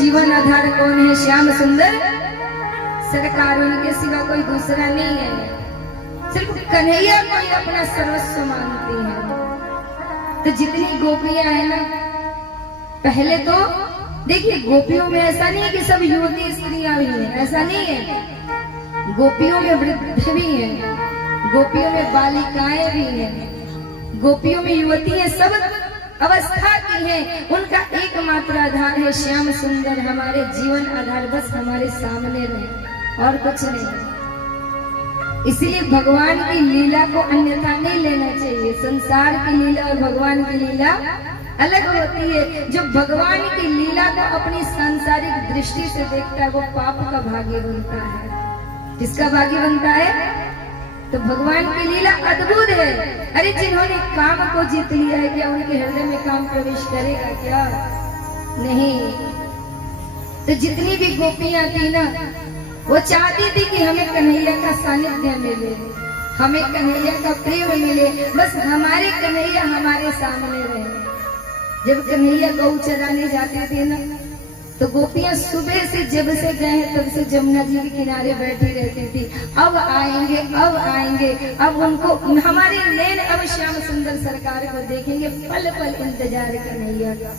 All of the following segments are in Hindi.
जीवन आधार कौन है? श्याम सुंदर सरकार, उनके सिवा कोई दूसरा नहीं है। सिर्फ कन्हैया को ही अपना सर्वस्व मानती है। तो जितनी गोपियां है ना, पहले तो देखिए गोपियों में ऐसा नहीं है कि सब युवती स्त्रियां भी हैं, ऐसा नहीं है। गोपियों में वृद्ध भी हैं, गोपियों में बालिकाएं भी हैं, गोपियों में युवती हैं, सब अवस्था की हैं। उनका एकमात्र आधार है श्याम सुंदर, हमारे जीवन आधार, बस हमारे सामने रहे और कुछ नहीं। इसलिए भगवान की लीला को अन्यथा नहीं लेना चाहिए। संसार की लीला और भगवान की लीला अलग होती है। जो भगवान की लीला को अपनी सांसारिक दृष्टि से देखता है वो पाप का भागी बनता है। किसका भागी बनता है? तो भगवान की लीला अद्भुत है। अरे जिन्होंने काम को जीत लिया है, क्या उनके हृदय में काम प्रवेश करेगा? क्या नहीं। तो जितनी भी गोपियां थी ना, वो चाहती थी कि हमें कन्हैया का सानिध्य मिले, हमें कन्हैया का प्रेम मिले, बस हमारे कन्हैया हमारे सामने रहे। जब कन्हैया गौ चराने जाते थे ना, तो गोपियां सुबह से जब से गए तब से जमुना जी के किनारे बैठी रहती थी। अब आएंगे, अब आएंगे, अब उनको हमारे नैन अब श्याम सुंदर सरकार को देखेंगे, पल पल इंतजार कन्हैया का।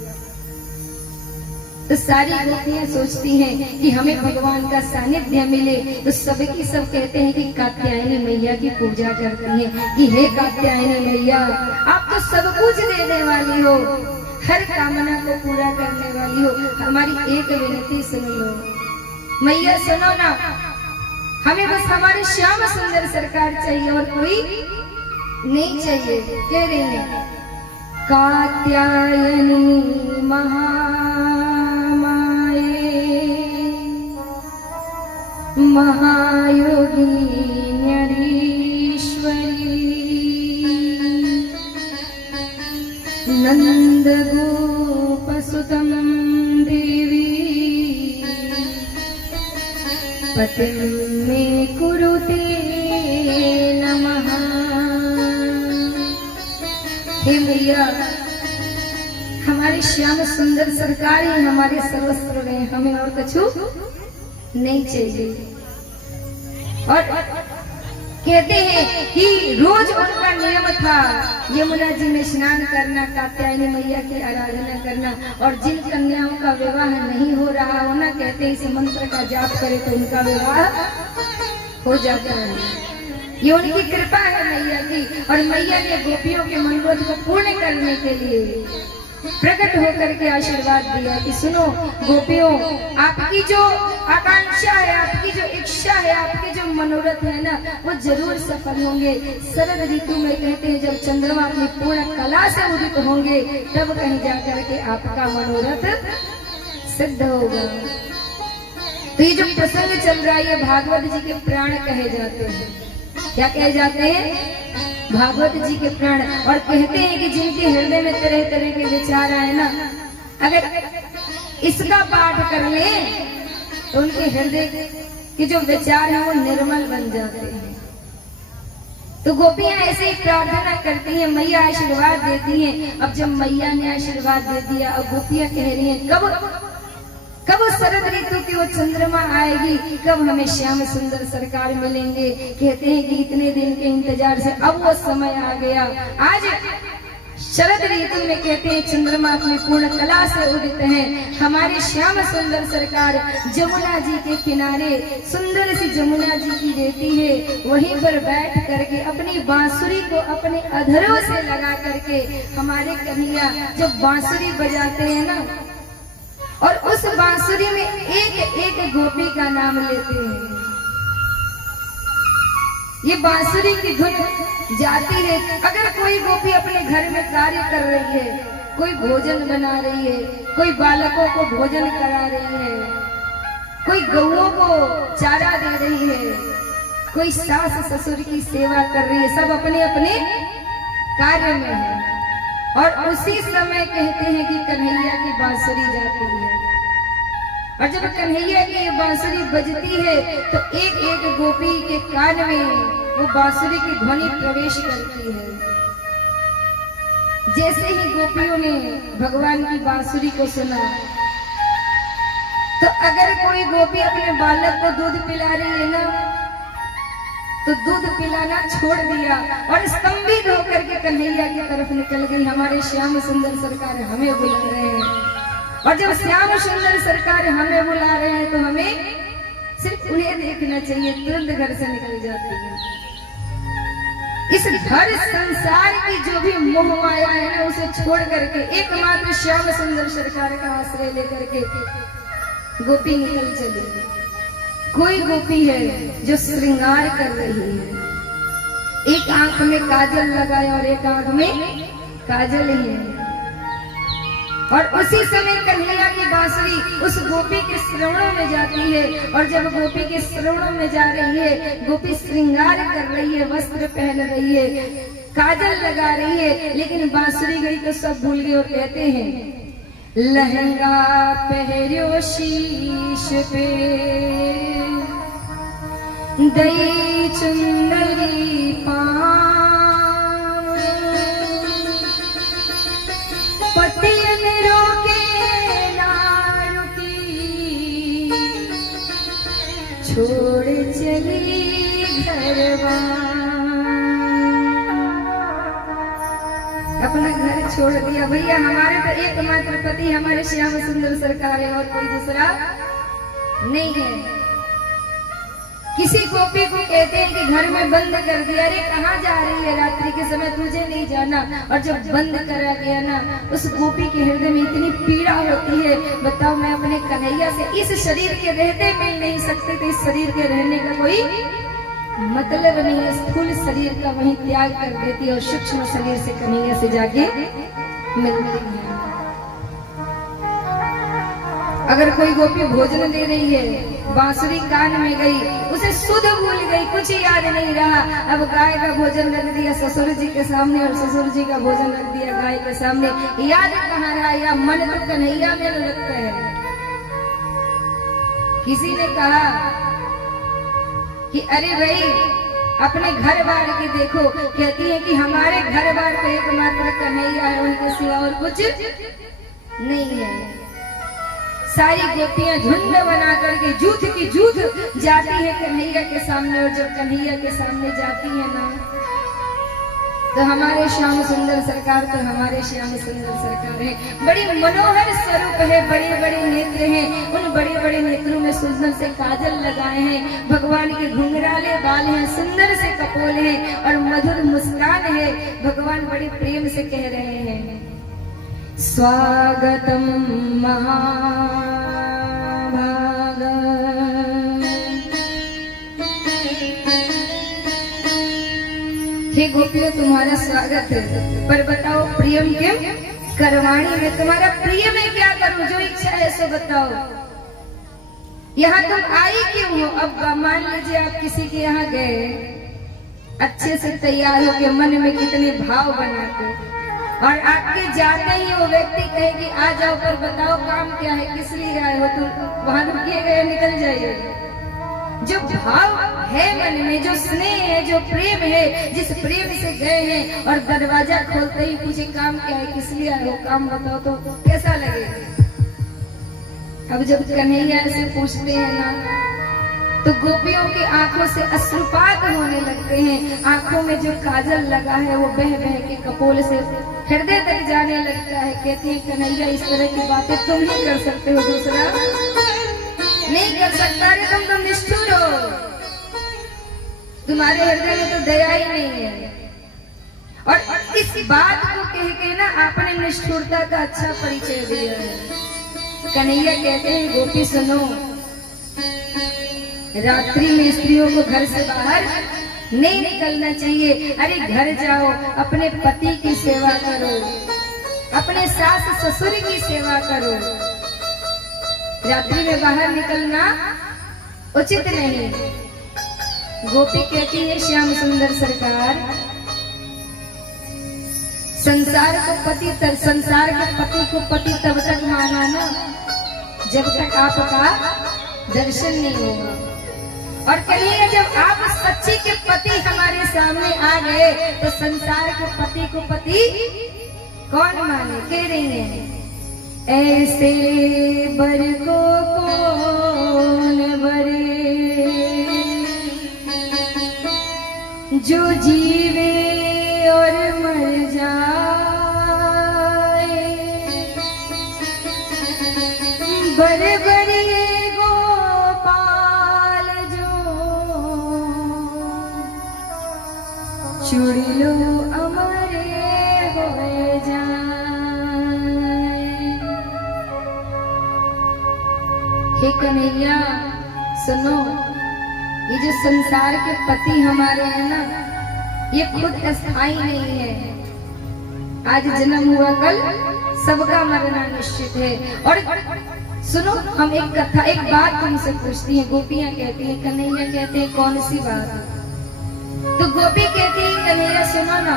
तो सारी गोपियां सोचती हैं कि हमें भगवान का सानिध्य मिले। तो सबकी सब कहते हैं कि कात्यायनी मैया की पूजा करती हैं कि हे कात्यायनी मैया, आप तो सब कुछ देने वाली हो, हर कामना को पूरा करने वाली हो। हमारी एक विनती सुन लो मैया, सुनो ना, हमें बस हमारे श्याम सुंदर सरकार चाहिए और कोई नहीं चाहिए। कह रहे हैं कात्यायनी महायोगी नंद गोपसुतं देवी पतिं मे कुरुते नमः। हे मैया, हमारे श्याम सुंदर सरकार ही हमारे सर्वस्व में, हमें और कुछ नहीं चाहिए। और कहते हैं कि रोज उनका नियम था यमुना जी में स्नान करना, कात्यायनी मैया की आराधना करना, और जिन कन्याओं का विवाह नहीं हो रहा हो ना, कहते हैं इस मंत्र का जाप करे तो उनका विवाह हो जाता है। ये उनकी कृपा है मैया की। और मैया ने गोपियों के मनोरथ को पूर्ण करने के लिए प्रकट होकर के आशीर्वाद दिया कि सुनो गोपियों, आपकी जो आकांक्षा है, आपकी जो इच्छा है, आपके जो मनोरथ है ना, वो जरूर सफल होंगे। शरद ऋतु में कहते हैं जब चंद्रमा अपनी पूर्ण कला से उदित होंगे, तब कहीं जाकर के आपका मनोरथ सिद्ध होगा। तो ये जो प्रसंग चल रहा है, ये भागवत जी के प्राण कहे जाते हैं। क्या कहे जाते हैं? भागवत जी के प्राण। और कहते हैं कि जिनके हृदय में तरह तरह के विचार आए ना, अगर इसका पाठ कर ले तो उनके हृदय के जो विचार हैं वो निर्मल बन जाते हैं। तो गोपियां ऐसे ही प्रार्थना करती हैं, मैया आशीर्वाद देती हैं। अब जब मैया ने आशीर्वाद दे दिया, अब गोपियां कह रही हैं कब शरद ऋतु की वो चंद्रमा आएगी, कब हमें श्याम सुंदर सरकार मिलेंगे। कहते हैं कि इतने दिन के इंतजार से अब वो समय आ गया। आज शरद ऋतु में कहते हैं चंद्रमा अपनी पूर्ण कला से उदित हैं। हमारे श्याम सुंदर सरकार जमुना जी के किनारे सुंदर सी जमुना जी की रहती है, वहीं पर बैठ करके अपनी बांसुरी को अपने अधरों से लगा करके हमारे कन्हैया जब बांसुरी बजाते हैं ना, और उस बांसुरी में एक एक गोपी का नाम लेते हैं। ये बांसुरी की धुन जाती है। अगर कोई गोपी अपने घर में कार्य कर रही है, कोई भोजन बना रही है, कोई बालकों को भोजन करा रही है, कोई गौओं को चारा दे रही है, कोई सास ससुर की सेवा कर रही है, सब अपने अपने कार्य में है। और उसी समय कहते हैं कि कन्हैया की बांसुरी जाती है। और जब कन्हैया की बांसुरी बजती है तो एक एक गोपी के कान में वो बांसुरी की ध्वनि प्रवेश करती है। जैसे ही गोपियों ने भगवान की बांसुरी को सुना, तो अगर कोई गोपी अपने बालक को दूध पिला रही है ना, तो दूध पिलाना छोड़ दिया और स्तंभित होकर के कन्हैया की तरफ निकल गई। हमारे श्याम सुंदर सरकार हमें बुला रहे हैं, और जब श्याम सुंदर सरकार हमें बुला रहे हैं तो हमें सिर्फ उन्हें देखना चाहिए, तुरंत घर से निकल जाती है। इस घर संसार की जो भी मोह माया है ना, उसे छोड़ करके एकमात्र श्याम सुंदर सरकार का आश्रय लेकर के गोपी निकल चली। कोई गोपी है जो श्रृंगार कर रही है, एक आंख में काजल लगाए और एक आंख में काजल ही है, और उसी समय कन्हैया की बांसुरी उस गोपी के श्रवणों में जाती है। और जब गोपी के श्रवणों में जा रही है, गोपी श्रृंगार कर रही है, वस्त्र पहन रही है, काजल लगा रही है, लेकिन बांसुरी गई तो सब भूल गए और कहते हैं लहंगा पहरियो शीश पे दई चुंदरी पाँव पतियन रोके ना रुकी छोड़ चली घरवा। अपना घर छोड़ दिया। भैया हमारे तो एकमात्र पति हमारे श्याम सुंदर सरकार है और कोई दूसरा नहीं है। किसी गोपी को कहते हैं कि घर में बंद कर दिया, अरे कहाँ जा रही है रात्रि के समय, तुझे नहीं जाना। और जब बंद करा गया ना, उस गोपी के हृदय में इतनी पीड़ा होती है। बताओ, मैं अपने कन्हैया से इस शरीर के रहते मिल नहीं सकते, तो इस शरीर के रहने का कोई मतलब नहीं है। स्थूल शरीर का वही त्याग कर देती है और सूक्ष्म शरीर से कन्हैया से जाके मिलती है। अगर कोई गोपी भोजन दे रही है, बांसुरी कान में गई, उसे सुध भूल गई, कुछ याद नहीं रहा। अब गाय का भोजन रख दिया ससुर जी के सामने और ससुर जी का भोजन रख दिया गाय के सामने, याद कहाँ रहा? या मन तो कन्हैया में लगता है। किसी ने कहा कि अरे भाई अपने घर बार के देखो, कहती है कि हमारे घर बार पे एकमात्र कन्हैया है, उनके सिवा और कुछ नहीं है। सारी गोपियां झुंड बना करके जूथ की जूथ जाती है कन्हैया के सामने, और जब कन्हैया के सामने जाती है ना, तो हमारे श्याम सुंदर सरकार तो हमारे श्याम सुंदर सरकार है। बड़ी मनोहर स्वरूप है, बड़े बड़े नेत्र हैं, उन बड़े बड़े नेत्रों में सुंदर से काजल लगाए हैं, भगवान के घुंघराले बाल हैं, सुंदर से कपोल हैं और मधुर मुस्कान है। भगवान बड़े प्रेम से कह रहे हैं स्वागतम महाभाग। हे गोपियों, तुम्हारा स्वागत है, पर बताओ प्रियम के करवाणी में तुम्हारा प्रिय में क्या करूं? जो इच्छा है सो बताओ। यहाँ तुम आई क्यों हो? अब मान लीजिए आप किसी के यहाँ गए, अच्छे से तैयार होके, मन में कितने भाव बनाते, और आपके जाते ही वो व्यक्ति कहे कि आ जाओ, पर बताओ काम क्या है, किस लिए आए हो? तुम वहां रुकिएगा या निकल जाइए? जो भाव है मन में, जो स्नेह है, जो प्रेम है, जिस प्रेम से गए हैं और दरवाजा खोलते ही पूछे काम क्या है, किस लिए आए हो, काम बताओ, तो कैसा लगेगा? अब जब कन्हैया से पूछते हैं ना, तो गोपियों की आंखों से अश्रुपात होने लगते हैं। आंखों में जो काजल लगा है वो बह बह के कपोल से हृदय तक जाने लगता है। कहती है कन्हैया, इस तरह की बातें तुम ही कर सकते हो, दूसरा नहीं कर सकता। अरे तुम तो निष्ठुर हो, तुम्हारे हृदय में तो दया ही नहीं है। और इस बात को कह के ना आपने निष्ठुरता का अच्छा परिचय दिया है। कन्हैया कहते हैं गोपी सुनो, रात्रि में स्त्रियों को घर से बाहर नहीं निकलना चाहिए। अरे घर जाओ, अपने पति की सेवा करो, अपने सास ससुर की सेवा करो। रात्रि में बाहर निकलना उचित नहीं। गोपी कहती है श्याम सुंदर सरकार, संसार के पति को पति तब तक माना ना जब तक आपका दर्शन नहीं होगा। और कहिएगा जब आप सच्ची के पति हमारे सामने आ गए, तो संसार के पति को पति कौन माने? कह रही है ऐसे बर को जो जीवे और मर जाए, बड़े गोपाल जो चुड़िलो अमरे हो जाए। हे कन्हैया सुनो, ये जो संसार के पति हमारे हैं ना, ये खुद अस्थाई नहीं है। आज जन्म हुआ, कल सबका मरना निश्चित है। और सुनो, हम एक बात तुमसे पूछती हैं। गोपियां कहती हैं, कन्हैया कहते हैं कौन सी बात? तो गोपी कहती है, कन्हैया सुनो ना,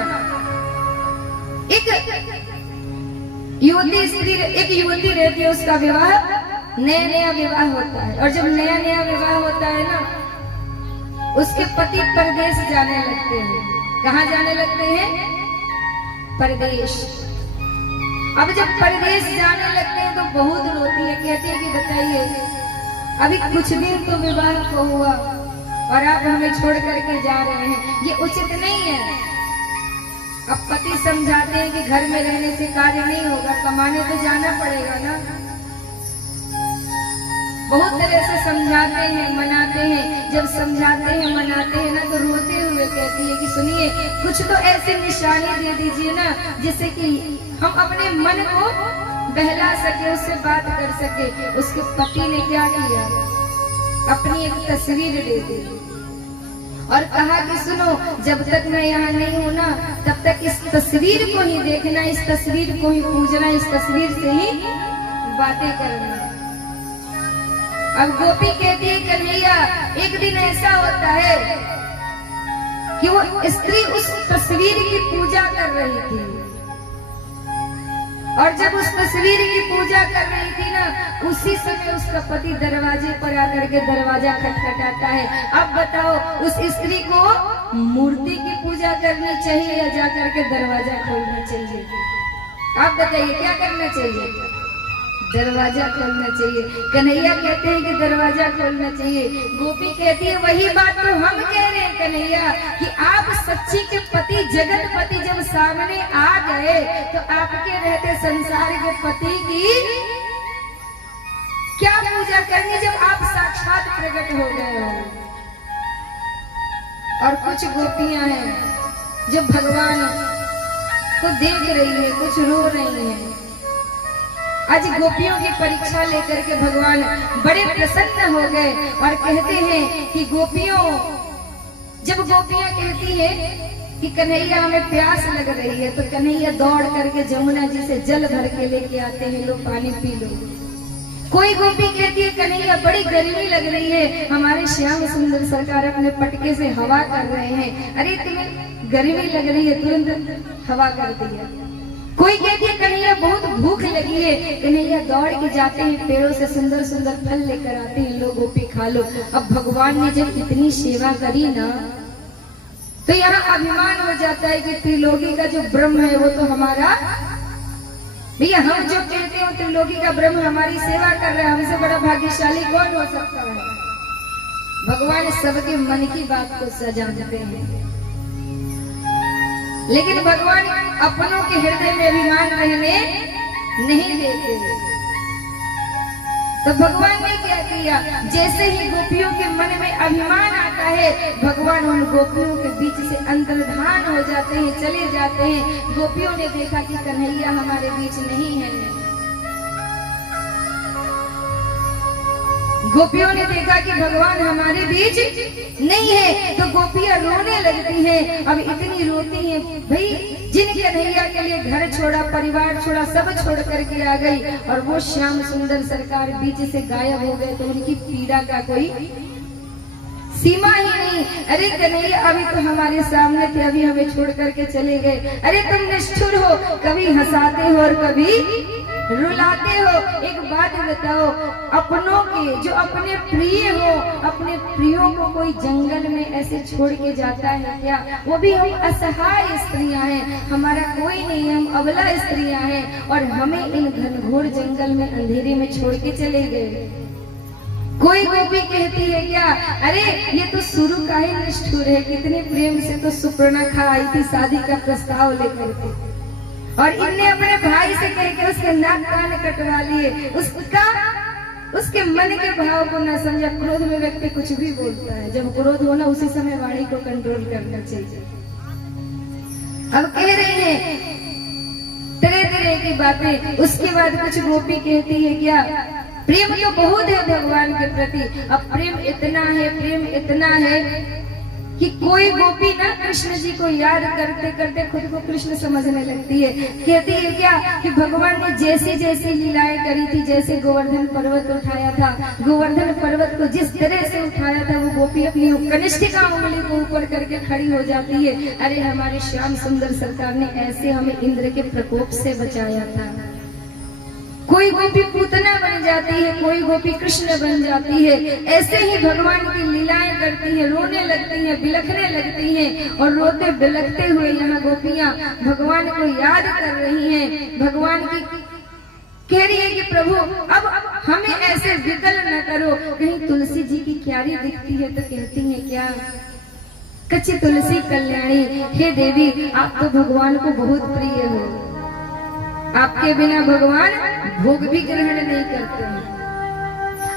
एक युवती रहती है, उसका विवाह नया विवाह होता है। और जब नया विवाह होता है ना, उसके पति परदेश जाने लगते हैं। कहाँ जाने लगते हैं? परदेश। अब जब परदेश जाने लगते हैं तो बहुत रोती है, कहती है कि बताइए, अभी कुछ दिन तो विवाह को हुआ और आप हमें छोड़ करके जा रहे हैं, ये उचित नहीं है। अब पति समझाते हैं कि घर में रहने से कार्य नहीं होगा, कमाने तो जाना पड़ेगा ना। बहुत तरह से समझाते हैं, मनाते हैं। जब समझाते हैं, मनाते हैं ना, तो रोते हुए कहती है कि सुनिए, कुछ तो ऐसी निशानी दे दीजिए ना, जिससे कि हम अपने मन को बहला सके, उससे बात कर सके। उसके पति ने क्या किया? अपनी एक तस्वीर दे दी और कहा कि सुनो, जब तक मैं यहाँ नहीं हूँ ना, तब तक इस तस्वीर को ही देखना, इस तस्वीर को ही पूजना, इस तस्वीर से ही बातें करना। अब गोपी कहती है, कन्हैया एक दिन ऐसा होता है कि वो स्त्री उस तस्वीर की पूजा कर रही थी, और जब उस तस्वीर की पूजा कर रही थी ना, उसी समय उसका पति दरवाजे पर आकर के दरवाजा खटखटाता है। अब बताओ, उस स्त्री को मूर्ति की पूजा करनी चाहिए या जाकर के दरवाजा खोलना चाहिए? आप बताइए, क्या करना चाहिए? दरवाजा खोलना चाहिए। कन्हैया कहते हैं कि दरवाजा खोलना चाहिए। गोपी कहती है, वही बात तो हम कह रहे हैं कन्हैया, कि आप सच्ची के पति, जगतपति जब सामने आ गए, तो आपके रहते संसार के पति की क्या पूजा करनी, जब आप साक्षात प्रकट हो गए हो। और कुछ गोपियां हैं जो भगवान को देख रही है, कुछ रो रही है। आज गोपियों की परीक्षा लेकर के भगवान बड़े प्रसन्न हो गए और कहते हैं कि गोपियों, जब गोपियां कहती है कि कन्हैया हमें प्यास लग रही है, तो कन्हैया दौड़ करके जमुना जी से जल भर के लेके आते हैं, लो पानी पी लो। कोई गोपी कहती है, कन्हैया बड़ी गर्मी लग रही है, हमारे श्याम सुंदर सरकार अपने पटके से हवा कर रहे हैं। अरे तुम्हें गर्मी लग रही है, तुरंत हवा कर दिया। कोई कहती है, कन्हैया बहुत भूख लगी है, कन्हैया दौड़ के जाते हैं, पेड़ों से सुंदर सुंदर फल लेकर आते हैं, लो गोपी खा लो। अब भगवान ने जब इतनी सेवा करी ना, तो यहाँ अभिमान हो जाता है कि त्रिलोकी का जो ब्रह्म है वो तो हमारा, भैया हम जो कहते हैं त्रिलोकी का ब्रह्म हमारी सेवा कर रहा है, हमसे बड़ा भाग्यशाली कौन हो सकता है? भगवान सबके मन की बात को सजाते हैं, लेकिन भगवान अपनों के हृदय में अभिमान रहने नहीं देते। तो भगवान ने क्या किया? जैसे ही गोपियों के मन में अभिमान आता है, भगवान उन गोपियों के बीच से अंतर्धान हो जाते हैं, चले जाते हैं। गोपियों ने देखा कि कन्हैया हमारे बीच नहीं है। गोपियों ने देखा कि भगवान हमारे बीच नहीं है, तो गोपियां रोने लगती हैं। अब इतनी रोती हैं, भाई जिन कन्हैया के लिए घर छोड़ा, परिवार छोड़ा, सब छोड़ करके आ गई, और वो श्याम सुंदर सरकार बीच से गायब हो गए, तो उनकी पीड़ा का कोई सीमा ही नहीं। अरे कन्हैया अभी तो हमारे सामने थे, अभी हमें छोड़ करके चले गए। अरे तुम निष्ठुर हो, कभी हंसाते हो और कभी रुलाते हो। एक बात बताओ, अपनों के जो अपने प्रिय हो, अपने प्रियों को कोई जंगल में ऐसे छोड़ के जाता है क्या? वो भी हम असहाय स्त्रियां हैं, हमारा कोई नहीं है, हम अबला स्त्रियां हैं, और हमें इन घनघोर जंगल में अंधेरे में छोड़ के चले गए। कोई गोपी कहती है क्या, अरे ये तो शुरू का ही निष्ठुर है, कितने प्रेम से तो सुपर्णखा आई थी शादी का प्रस्ताव लेकर के, और इनने अपने भाई से कहकर उसके नाक कान कटवा लिए। उसके मन के भाव को न समझा। क्रोध में व्यक्ति कुछ भी बोलता है, जब क्रोध हो ना उसी समय वाणी को कंट्रोल करना चाहिए। अब कह रहे हैं तरह तरह की बातें। उसके बाद कुछ गोपी कहती है क्या, प्रेम तो बहुत है भगवान के प्रति, अब प्रेम इतना है, प्रेम इतना है कि कोई गोपी ना कृष्ण जी को याद करते करते खुद को कृष्ण समझने लगती है। कहती है क्या कि भगवान ने जैसी जैसी लीलाएं करी थी, जैसे गोवर्धन पर्वत उठाया था, गोवर्धन पर्वत को जिस तरह से उठाया था, वो गोपी अपनी कनिष्ठिका उंगली को ऊपर करके खड़ी हो जाती है। अरे हमारे श्याम सुंदर सरकार ने ऐसे हमें इंद्र के प्रकोप से बचाया था। कोई गोपी पूतना बन जाती है, कोई गोपी कृष्ण बन जाती है। ऐसे ही भगवान की लीलाएं करती है, रोने लगती है, बिलखने लगती हैं, और रोते बिलखते हुए यहाँ गोपियां भगवान को याद कर रही हैं। भगवान की कह रही है कि प्रभु अब हमें ऐसे विकल न करो। कहीं तुलसी जी की क्यारी दिखती है तो कहती है क्या, कच्ची तुलसी कल्याणी, हे देवी आप तो भगवान को बहुत प्रिय हो, आपके बिना भगवान भोग भी ग्रहण नहीं करते हैं।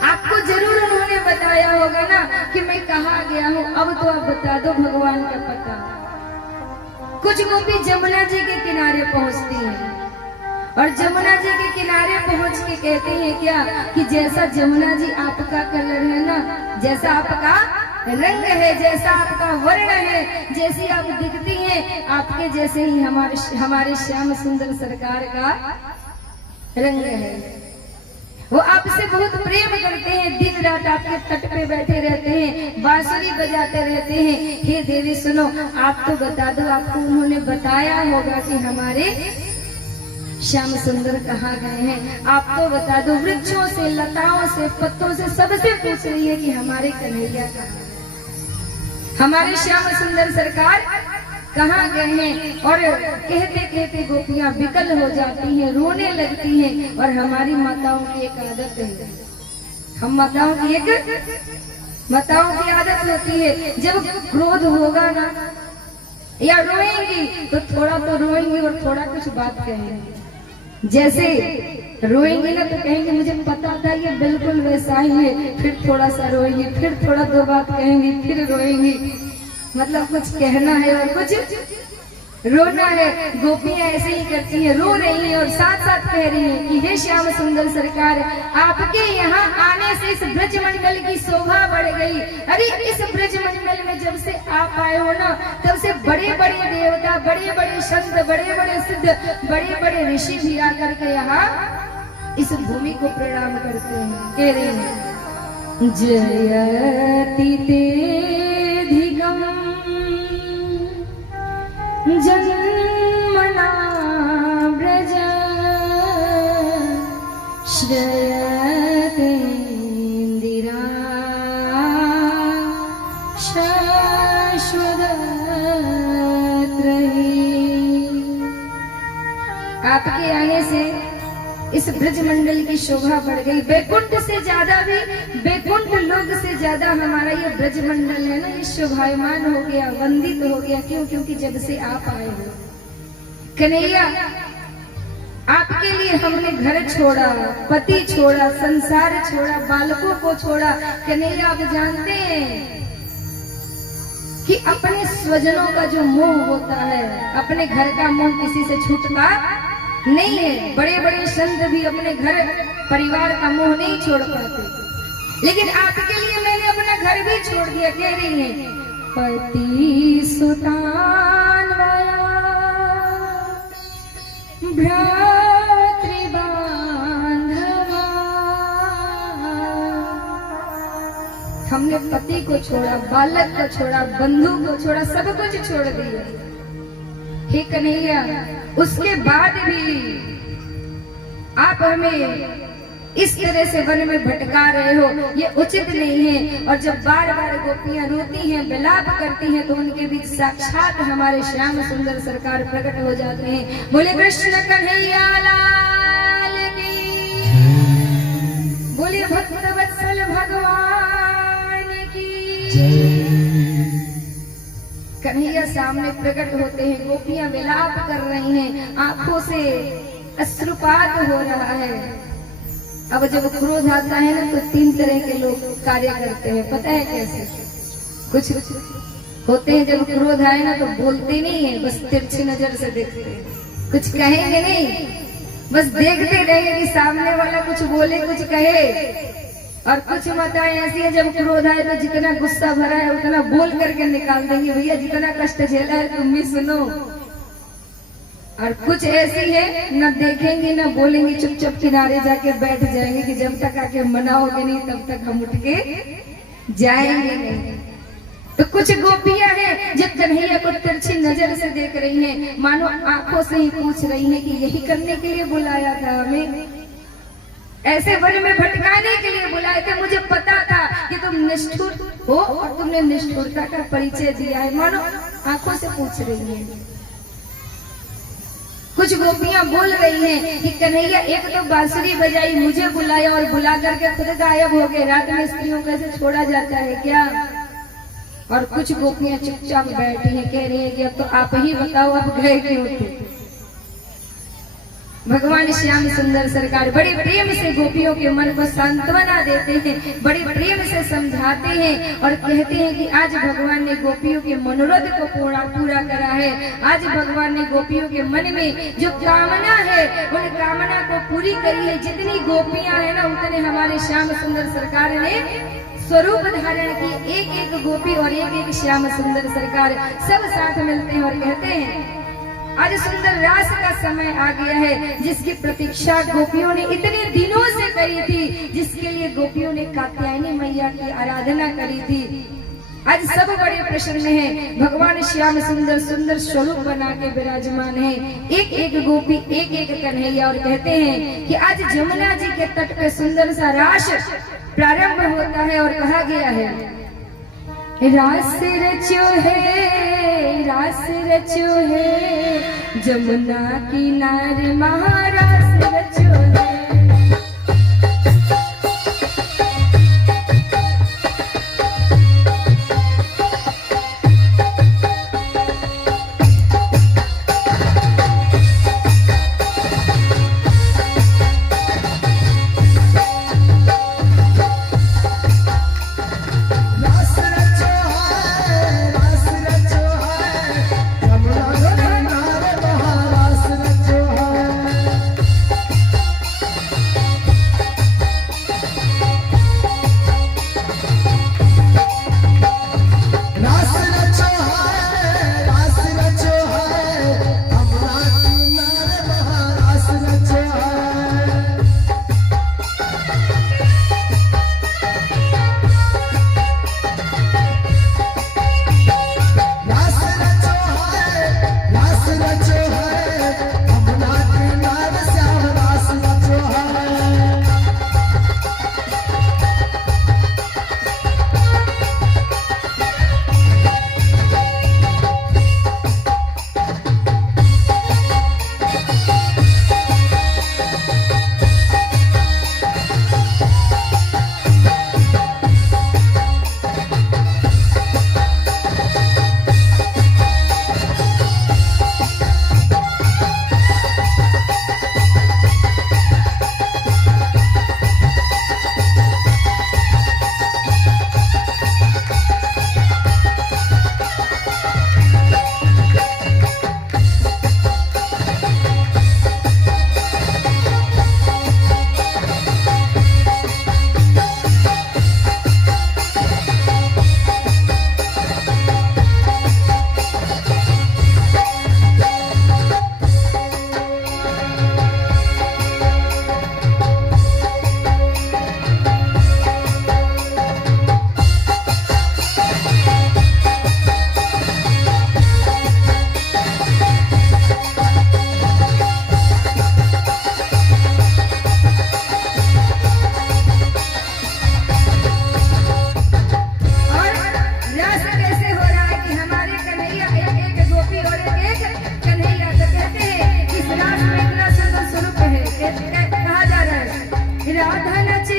आपको जरूर उन्होंने बताया होगा ना कि मैं कहाँ गया हूँ, अब तो आप बता दो भगवान का पता। कुछ गोपी जमुना जी के किनारे पहुँचती हैं, और जमुना जी के किनारे पहुँच के कहते हैं क्या कि जैसा जमुना जी आपका कलर है ना, जैसा आपका रंग है, जैसा आपका वर्ण है, जैसी आप दिखती हैं, आपके जैसे ही हमारे श्याम सुंदर सरकार का रंग है। वो आपसे बहुत प्रेम करते हैं, दिन रात आपके तट पे बैठे रहते हैं, बांसुरी बजाते रहते हैं। हे देवी सुनो, आप तो बता दो, आपको उन्होंने बताया होगा कि हमारे श्याम सुंदर कहाँ गए हैं, आप तो बता दो। वृक्षों से, लताओं से, पत्तों से सबसे पूछ रही है कि हमारे कन्हैया कहाँ, हमारे श्याम सुंदर सरकार कहाँ गए हैं। और कहते कहते गोपियां विकल हो जाती हैं, रोने लगती हैं। और हमारी माताओं की एक आदत है, हम माताओं की आदत होती है, जब क्रोध होगा ना या रोएंगी तो थोड़ा तो रोएंगी और थोड़ा कुछ बात कहेंगी। जैसे रोएंगी ना तो कहेंगे मुझे पता था ये बिल्कुल वैसा ही है, फिर थोड़ा सा रोएंगी, फिर थोड़ा दो बात कहेंगी, फिर रोएंगी। मतलब कुछ कहना है और कुछ रोना है। गोपियां ऐसे ही करती हैं, रो रही हैं और साथ साथ कह रही हैं कि हे श्याम सुंदर सरकार, आपके यहाँ आने से इस ब्रजमंडल की शोभा बढ़ गई। अरे इस ब्रजमंडल में जब से आप आए हो ना, तब से बड़े बड़े देवता, बड़े बड़े संत, बड़े बड़े सिद्ध, बड़े बड़े ऋषि भी आकर के यहाँ इस भूमि को प्रणाम करते हैं। कह रहे हैं जयति तेधिगम जन्मना ब्रज श्रयते इंदिरा शाश्वत रही। आपके आने से इस ब्रजमंडल की शोभा बढ़ गई। बैकुंठ से ज्यादा भी, बैकुंठ लोक से ज्यादा हमारा ये ब्रजमंडल है ना, ये शोभायमान हो गया, वंदित हो गया। क्यों? क्योंकि जब से आप आए हो कन्हैया, आपके लिए हमने घर छोड़ा, पति छोड़ा, संसार छोड़ा, बालकों को छोड़ा। कन्हैया आप जानते हैं कि अपने स्वजनों का जो मोह होता है, अपने घर का मोह किसी से छूटता नहीं है। बड़े बड़े संत भी अपने घर परिवार का मोह नहीं छोड़ पाते, लेकिन आपके लिए मैंने अपना घर भी छोड़ दिया। कह रही है पति सुतान हमने पति को छोड़ा, बालक को छोड़ा, बंधु को छोड़ा, सब कुछ छोड़ दिया। हे कन्हैया, उसके बाद भी आप हमें इस तरह से वन में भटका रहे हो, ये उचित नहीं है। और जब बार बार गोपियां रोती हैं, विलाप करती हैं, तो उनके बीच साक्षात हमारे श्याम सुंदर सरकार प्रकट हो जाते हैं। बोले कृष्ण कन्हैया लाल की, बोले भक्त वत्सल भगवान कन्हैया सामने प्रकट होते हैं, गोपियां विलाप कर रही हैं, आंखों से अश्रुपात हो रहा है। अब जब क्रोध आता है ना तो 3 तरह के लोग कार्य करते हैं, पता है कैसे? कुछ होते हैं जब क्रोध आए ना तो बोलते नहीं है, बस तिरछी नजर से देखते हैं, कुछ कहेंगे नहीं, बस देखते रहेंगे कि सामने वाला कुछ बोले कुछ कहे। और कुछ माताएं ऐसी है जब क्रोध आए तो जितना गुस्सा भरा है उतना बोल करके निकाल देंगी, भैया जितना कष्ट झेला है तुम भी सुनो। और कुछ ऐसी है न देखेंगे न बोलेंगे, चुपचाप किनारे जाके बैठ जाएंगे कि जब तक आके मनाओगे नहीं तब तक हम उठ के जाएंगे नहीं। तो कुछ गोपियां हैं जो कन्हैया को तिरछी नजर से देख रही हैं, मानो आंखों से ही पूछ रही हैं कि यही करने के लिए बुलाया था हमें, ऐसे वन में भटकाने के लिए बुलाए थे। मुझे पता था कि तुम निष्ठुर हो और तुमने निष्ठुरता का परिचय दिया है, मानो आंखों से पूछ रही हैं। कुछ गोपियां बोल रही हैं कि कन्हैया एक तो बांसुरी बजाई, मुझे बुलाया और बुला करके खुद गायब हो गए, रात में स्त्रियों को ऐसे छोड़ा जाता है क्या? और कुछ गोपियां चुपचाप बैठी हैं, कह रही है कि अब तो आप ही बताओ आप गए क्यों थे। भगवान श्याम सुंदर सरकार बड़े प्रेम से गोपियों के मन को सांत्वना देते हैं, बड़े प्रेम से समझाते हैं और कहते हैं कि आज भगवान ने गोपियों के मनोरथ को पूरा करा है। आज भगवान ने गोपियों के मन में जो कामना है उन कामना को पूरी करी है। जितनी गोपियां हैं ना उतने हमारे श्याम सुंदर सरकार ने स्वरूप धारण की। एक एक गोपी और एक एक श्याम सुंदर सरकार सब साथ मिलते हैं और कहते हैं आज सुंदर रास का समय आ गया है, जिसकी प्रतीक्षा गोपियों ने इतने दिनों से करी थी, जिसके लिए गोपियों ने कात्यायनी मैया की आराधना करी थी। आज सब बड़े प्रसन्न हैं, भगवान श्याम सुंदर सुंदर स्वरूप बना के विराजमान है। एक एक गोपी एक एक कन्हैया और कहते हैं कि आज जमुना जी के तट पे सुंदर सा रास प्रारंभ होता है और कहा गया है रास रचो है, रास रचो है, जमुना किनार महारास रचो है।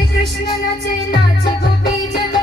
कृष्ण नचे नाचे गोपी जन।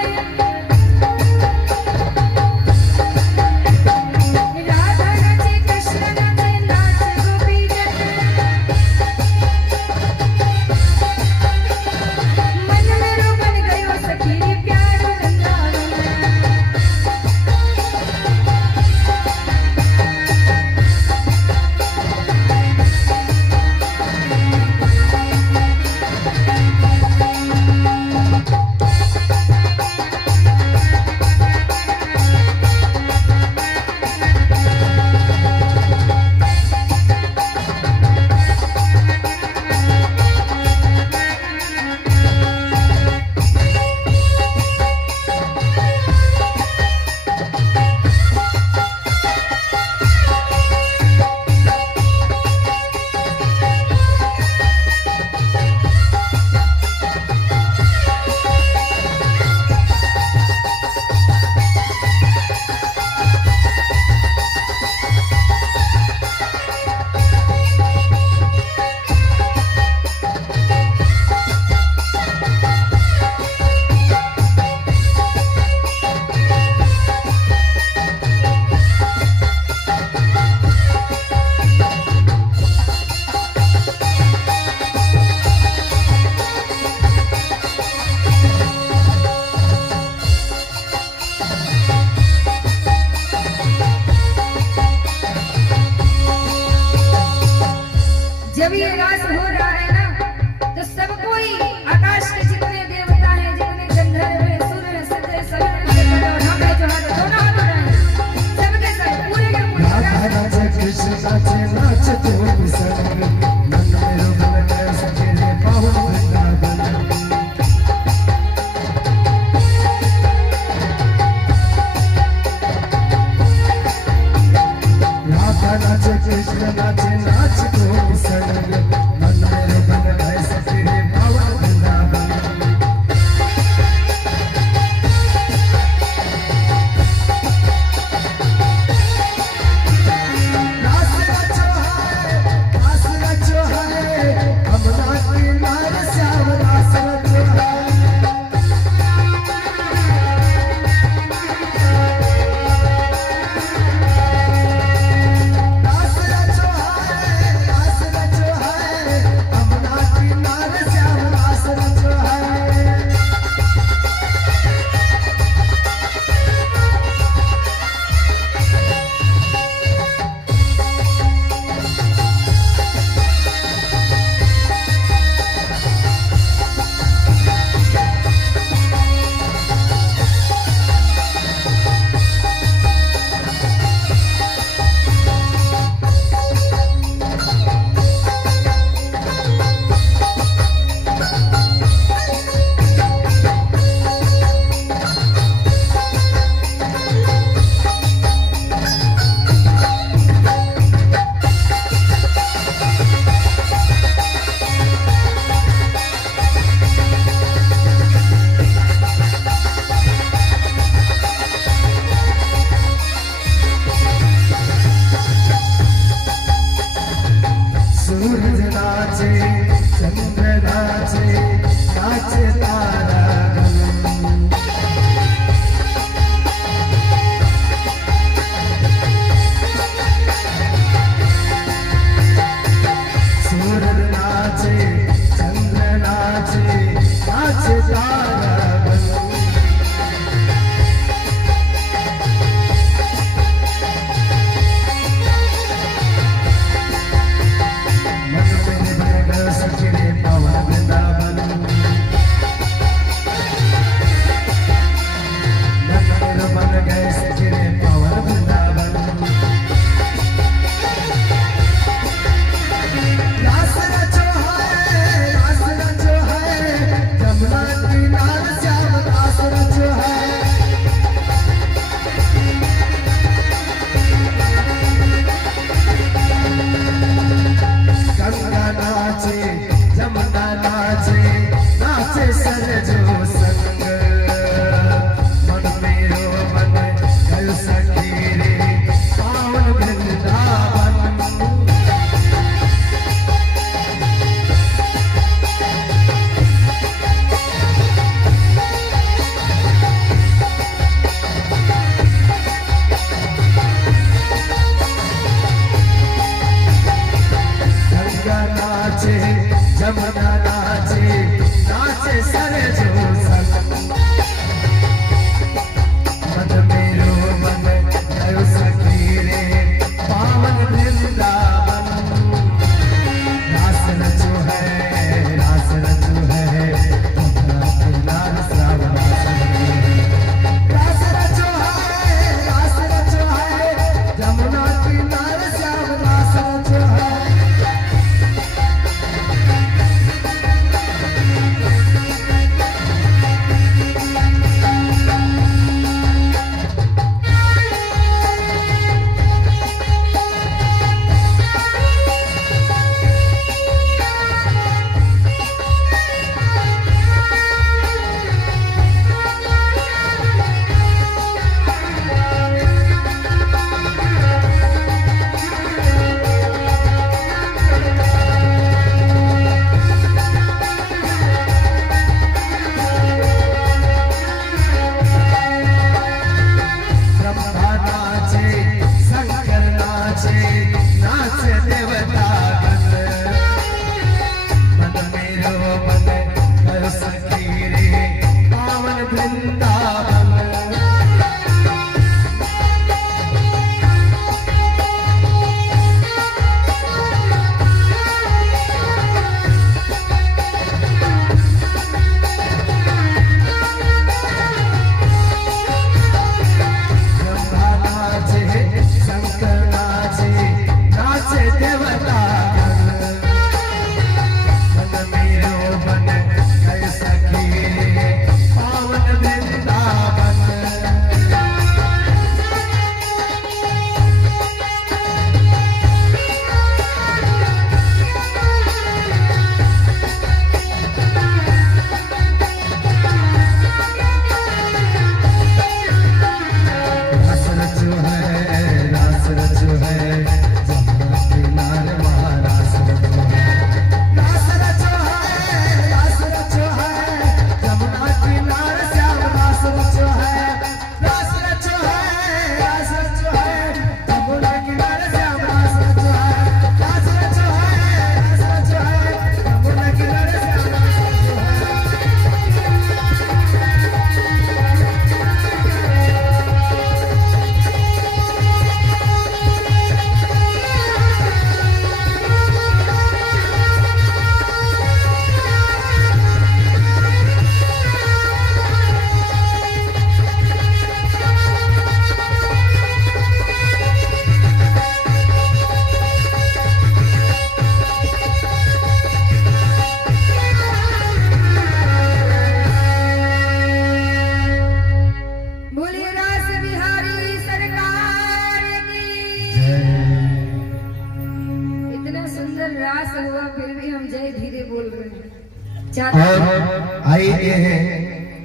और आए ये हैं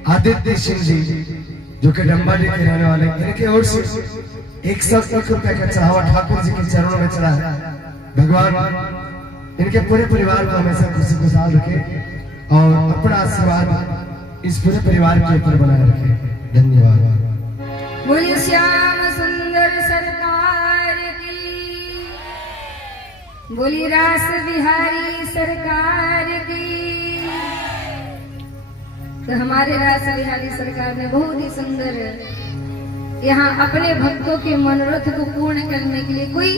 आदित्य सिंह जी जो कि डंबारी के रहने वाले, इनके ओर से 100 रुपए का चढ़ावा ठाकुर जी के चरणों में चढ़ा है। भगवान इनके पूरे परिवार को हमेशा खुशी खुशहाल रखे और अपना आशीर्वाद इस पूरे परिवार के ऊपर बनाए रखे। धन्यवाद। बोलिए श्याम सुंदर सरकार की, बोलिए रास बिहारी सरकार की। तो हमारे रास बिहारी सरकार ने बहुत ही सुंदर यहाँ अपने भक्तों के मनोरथ को पूर्ण करने के लिए, कोई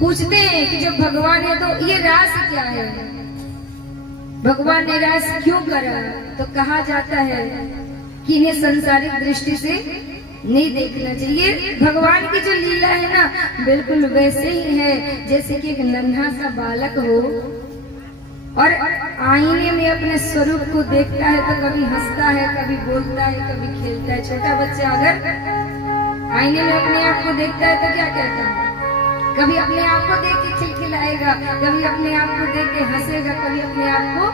पूछते हैं कि जब भगवान है तो ये रास क्या है, भगवान ने रास क्यों करा, तो कहा जाता है कि इन्हें संसारिक दृष्टि से नहीं देखना चाहिए। भगवान की जो लीला है ना बिल्कुल वैसे ही है जैसे कि एक नन्हा सा बालक हो और आईने में अपने स्वरूप को देखता है तो कभी हंसता है, कभी बोलता है, कभी खेलता है। छोटा बच्चा अगर आईने में अपने आप को देखता है तो क्या कहता है, कभी अपने आप को देख के खिलखिलाएगा, कभी अपने आप को देख के हंसेगा, कभी अपने आप को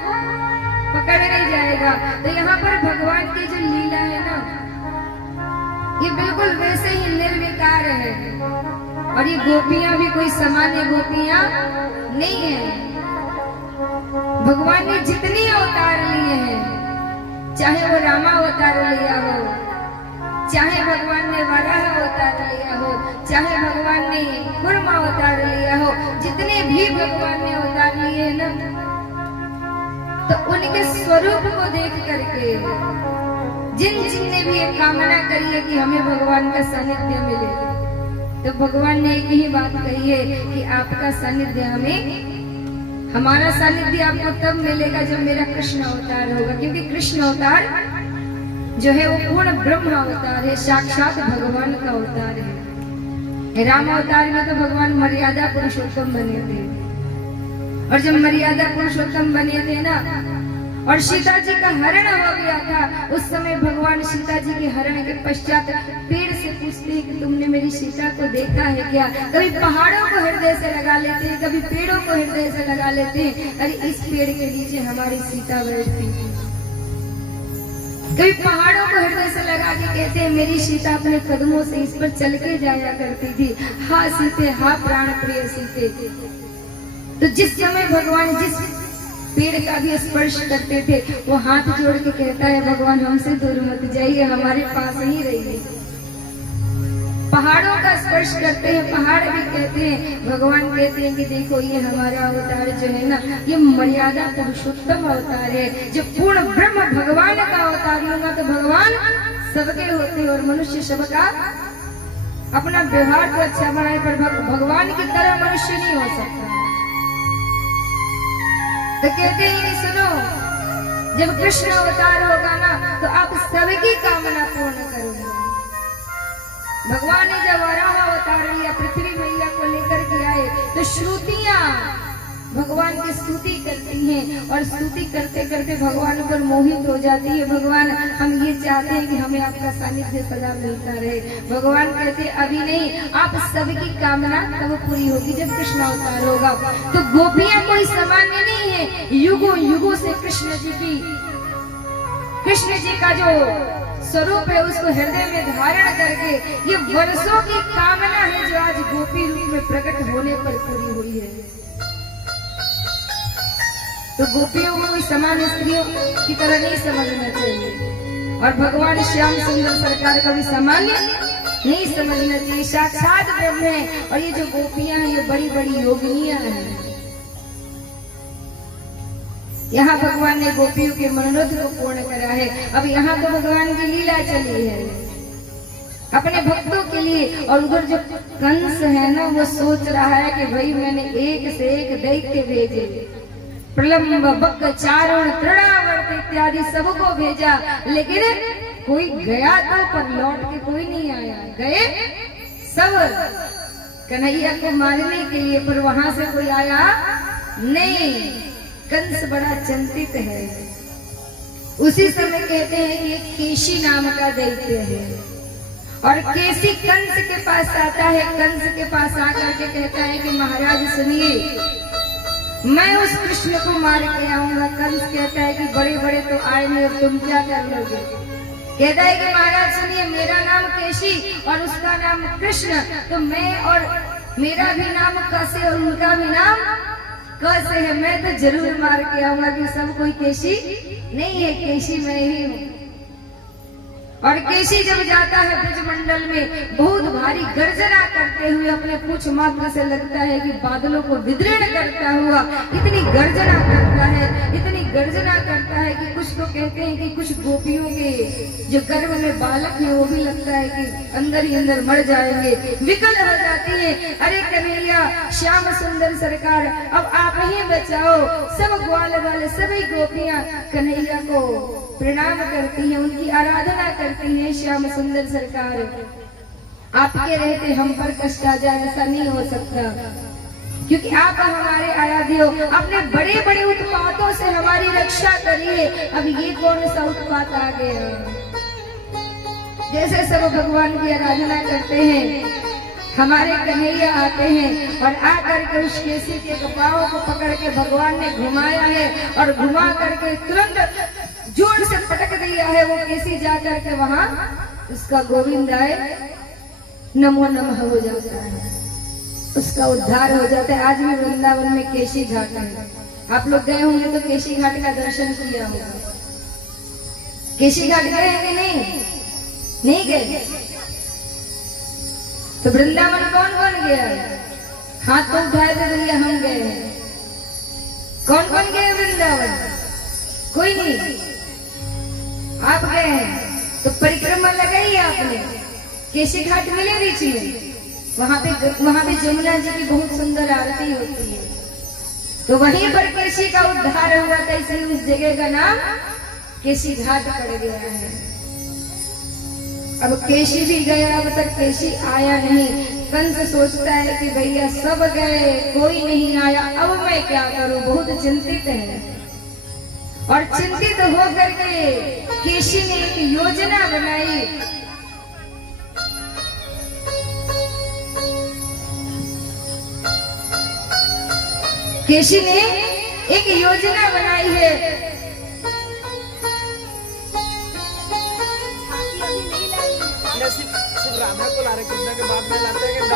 पकड़ नहीं जाएगा। तो यहाँ पर भगवान की जो लीला है ना ये बिल्कुल वैसे ही निर्विकार है। और ये गोपियां भी कोई सामान्य गोपियां नहीं है। भगवान ने जितनी अवतार लिए हैं, चाहे वो रामा अवतार लिया हो, चाहे भगवान ने वराह अवतार लिया हो, चाहे भगवान ने कूर्म अवतार लिया हो, जितने भी भगवान ने अवतार लिए हैं ना तो उनके स्वरूप को देख करके जिन ने भी एक कामना करी है कि हमें भगवान का सानिध्य मिले, तो भगवान ने एक ही बात कही है कि आपका सानिध्य हमें, हमारा सानिध्य आपको तब मिलेगा जब मेरा कृष्ण अवतार होगा। क्योंकि कृष्ण अवतार जो है वो पूर्ण ब्रह्म अवतार है, साक्षात भगवान का अवतार है। राम अवतार में तो भगवान मर्यादा पुरुषोत्तम बने थे, और जब मर्यादा पुरुषोत्तम बने थे ना और सीता जी का हरण हो गया था, उस समय भगवान सीता जी के हरण के पश्चात पेड़ से पूछते हैं कि तुमने मेरी सीता को देखा है क्या। कभी पहाड़ों को हृदय से लगा लेते हैं, कभी पेड़ों को हृदय से लगा लेते हैं, अरे इस पेड़ के नीचे हमारी सीता बैठती थी। कभी पहाड़ों को हृदय से लगा के कहते हैं मेरी सीता अपने कदमों से इस पर चल के जाया करती थी। हाँ सीते, हाँ प्राण प्रिय सीते। तो जिस समय भगवान जिस पेड़ का भी स्पर्श करते थे वो हाथ जोड़ के कहता है भगवान हमसे दूर मत जाइए, हमारे पास ही रहिए। पहाड़ों का स्पर्श करते हैं, पहाड़ भी कहते हैं, भगवान कहते हैं कि देखो ये हमारा अवतार जो है ना ये मर्यादा पुरुषोत्तम अवतार है। जब पूर्ण ब्रह्म भगवान का अवतार होगा तो भगवान सबके होते हैं और मनुष्य सबका अपना व्यवहार को अच्छा बनाए, पर भगवान की तरह मनुष्य नहीं हो सकता। तो कहते हैं सुनो, जब कृष्ण अवतार होगा ना तो आप सबकी कामना पूर्ण करोगे। भगवान ने जब वराह अवतार लिया, पृथ्वी मैया को लेकर के आए, तो श्रुतियां भगवान की स्तुति करती हैं और स्तुति करते करते भगवान पर मोहित हो जाती है। भगवान हम ये चाहते हैं कि हमें आपका सानिध्य सदा मिलता रहे। भगवान कहते अभी नहीं, आप सबकी कामना तब पूरी होगी जब कृष्ण अवतार होगा। तो गोपियां कोई सामान्य नहीं है, युगों युगों से कृष्ण जी का जो स्वरूप है उसको हृदय में धारण करके ये वर्षों की कामना है जो आज गोपी रूप में प्रकट होने पर पूरी हुई है। तो गोपियों को कोई समान स्त्रियों की तरह नहीं समझना चाहिए और भगवान श्याम सुंदर सरकार का भी सामान्य नहीं समझना चाहिए। साक्षात ब्रह्म है और ये जो गोपियां हैं ये बड़ी बड़ी योगिनियां हैं। यहाँ भगवान ने गोपियों के मनोरथ को पूर्ण करा है। अब यहाँ तो भगवान की लीला चली है अपने भक्तों के लिए, और उधर जो कंस है ना वो सोच रहा है कि भाई मैंने एक से एक दैत्य भेजे, प्रलंब बक चारण तृणावर्त इत्यादि सबको भेजा, लेकिन कोई गया तो पर लौट के कोई नहीं आया। गए सब कन्हैया को मारने के लिए, पर वहां से कोई आया नहीं। कंस बड़ा चिंतित है। उसी समय कहते हैं कि एक केशी नाम का दैत्य है और केसी कंस के पास आता है। कंस के पास आकर के कहता है कि महाराज सुनिए, मैं उस कृष्ण को मार के आऊंगा। कंस कहता है कि बड़े बड़े तो आए नहीं और तुम क्या कर लोगे। कहता है कि महाराज सुनिए, मेरा नाम केशी और उसका नाम कृष्ण, तो मैं और मेरा भी नाम क से और उनका भी नाम क से है। मैं तो जरूर मार के आऊंगा कि सब कोई केशी नहीं है, केशी मैं ही हूँ। और केशी जब जाता है ब्रजमंडल में, बहुत भारी गर्जना करते हुए अपने पूछ मात्र से लगता है कि बादलों को विदीर्ण करता हुआ इतनी गर्जना करता है, इतनी गर्जना करता है कि कुछ तो कहते हैं कि कुछ गोपियों के जो गर्भ में बालक है वो भी लगता है कि अंदर ही अंदर मर जाएंगे, विकल हो जाती है। अरे कन्हैया, श्याम सुंदर सरकार, अब आप ही बचाओ। सब ग्वाल वाले सभी गोपियां कन्हैया को प्रणाम करती हैं, उनकी आराधना करती हैं। श्याम सुंदर सरकार, आपके रहते हम पर कष्ट आ जाए, ऐसा नहीं हो सकता, क्योंकि आप हमारे आराध्य हो। आपने बड़े बड़े उत्पातों से हमारी रक्षा करी है, अब ये कौन सा उत्पात आ गया। जैसे सब भगवान की आराधना करते हैं, हमारे कन्हैया आते हैं और आकर के उस केसी के पांव को पकड़ के भगवान ने घुमाया है और घुमा करके तुरंत जोर से पटक दिया है। वो केसी जाकर के वहां उसका गोविंदाय नमो नमः हो जाता है, उसका उद्धार हो जाता है। आज भी वृंदावन में केशी घाट है, आप लोग गए होंगे तो केशी घाट का दर्शन किया होगा। केशी घाट गए हैं कि नहीं? नहीं गए तो वृंदावन कौन कौन गया है? हाथ तो उठाए थे भैया, हम गए हैं। कौन कौन गए वृंदावन? कोई नहीं, आप गए हैं तो परिक्रमा लगाई आपने। केशी घाट मिले बीच में, वहां पे जमुना जी की बहुत सुंदर आरती होती है, तो वहीं पर केशी का उद्धार हुआ था, इसलिए उस जगह का नाम केशी घाट पड़ गया है। अब केशी भी गया, अब तक केशी आया नहीं। कंस सोचता है कि भैया सब गए, कोई नहीं आया, अब मैं क्या करूं, बहुत चिंतित है। और चिंतित होकर के केशी ने एक योजना बनाई। केशी ने एक योजना बनाई है। सिर्फ राधा को ला रहे, कृष्णा के बाद में लाते हैं कि